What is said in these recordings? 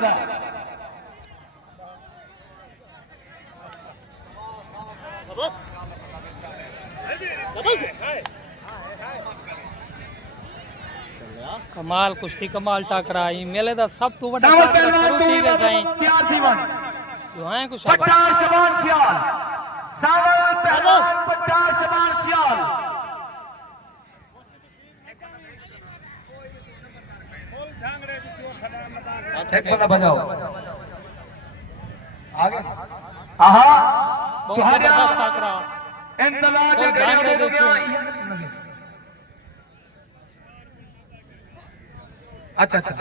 दादा कमाल कुश्ती कमाल टकराई मेले दा सब तू बड़ा सावल पहलवान ठीक है साईं तैयार थी वन जो है कुछ पट्टा शबान सियाल सावल पहलवान पट्टा शबान सियाल एक बंदा बजाओ आगे आहा तुम्हारा इंतजार में गया अच्छा अच्छा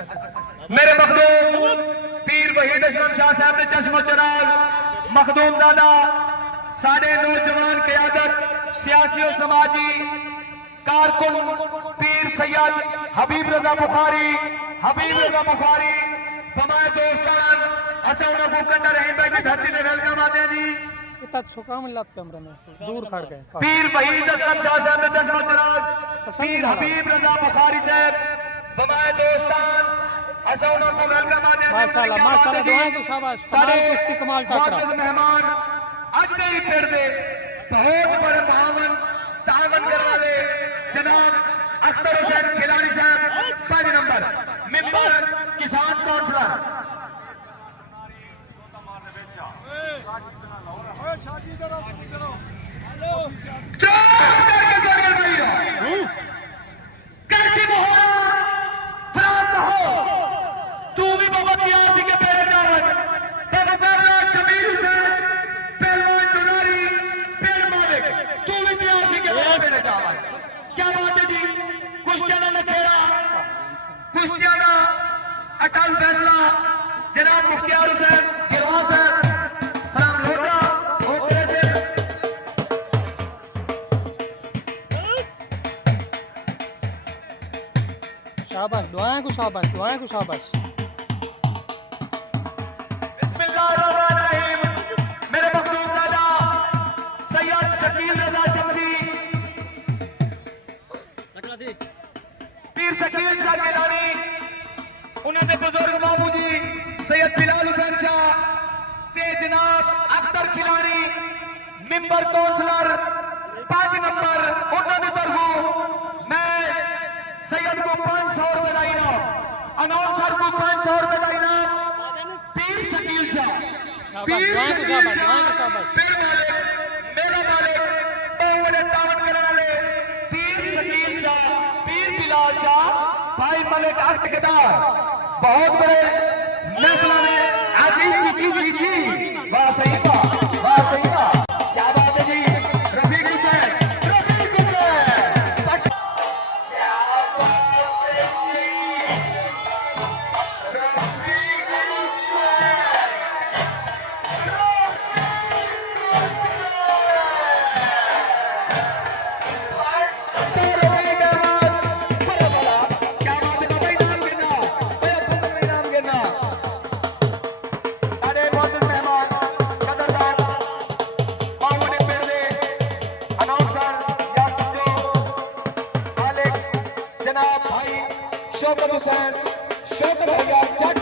मेरे मखदूम पीर वहीद असलम शाह साहब ने चश्मो चराग मखदूम ज़ादा सारे नौजवान क़यादत सियासी और समाजी कारकुन पीर सैयद हबीब रजा बुखारी हमारे दोस्तान असौना भूखंडा रहीम भाई की धरती में वेलकम आते हैं जी इतना छोका में लत कैमरा में दूर खड़ गए पीर वहीद असलम शाह साहब ने चश्मो चराग पीर हबीब रजा बुखारी साहब हमारे दोस्तान असौना को वेलकम आते हैं माशाल्लाह माशाल्लाह दुआएं को शाबाश कमाल कुश्ती कमाल टकरा मेहमान आज दे ही फिर दे बहुत बड़े तावन करने वाले जनाब अख्तर हुसैन खिलाड़ी साहब 5 नंबर मेंबर किसान काउंसलर कैसी मोहरा फराम हो तू भी बाबा तैयार थी के पेरे जावन मुकाबला जमील हुसैन पहलवान दुनारी पेड़ मालिक तू भी तैयार थी के पेरे जावन क्या बात है जी कुश्तियां ना खेरा कुश्तियां ना अटल फैसला जनाब मुख्तियार हुसैन गिरवा साहब सलाम लोटा ओके से शाबाश दुआएं को शाबाश बिस्मिल्लाहिर्रहमानिर्रहीम मेरे मखदूम ज़ादा सैयद शकील रजा शमसी पीर शकील शाह गिलानी उन्हें दे बुजुर्ग मामू जी सैयद बिलाल हुसैन शाह ते जनाब अख्तर खिलानी मेंबर काउंसलर 5 नंबर उन्होंने तरफों मैं सैयद को 500 रुपए का इनाम अनाउंसर को 500 रुपए का इनाम पीर शकील शाह पीर मालिक मेरा मालिक बड़े तावन करने वाले पीर शकील शाह पीर बिलाल शाह भाई मलिक अख्तर बहुत बड़े महफिलों में आज जी वाह सही था क्या बात है जी रफीक हुसैन क्या बात है जी रफीक शौकत हुसैन शौकत भैया जट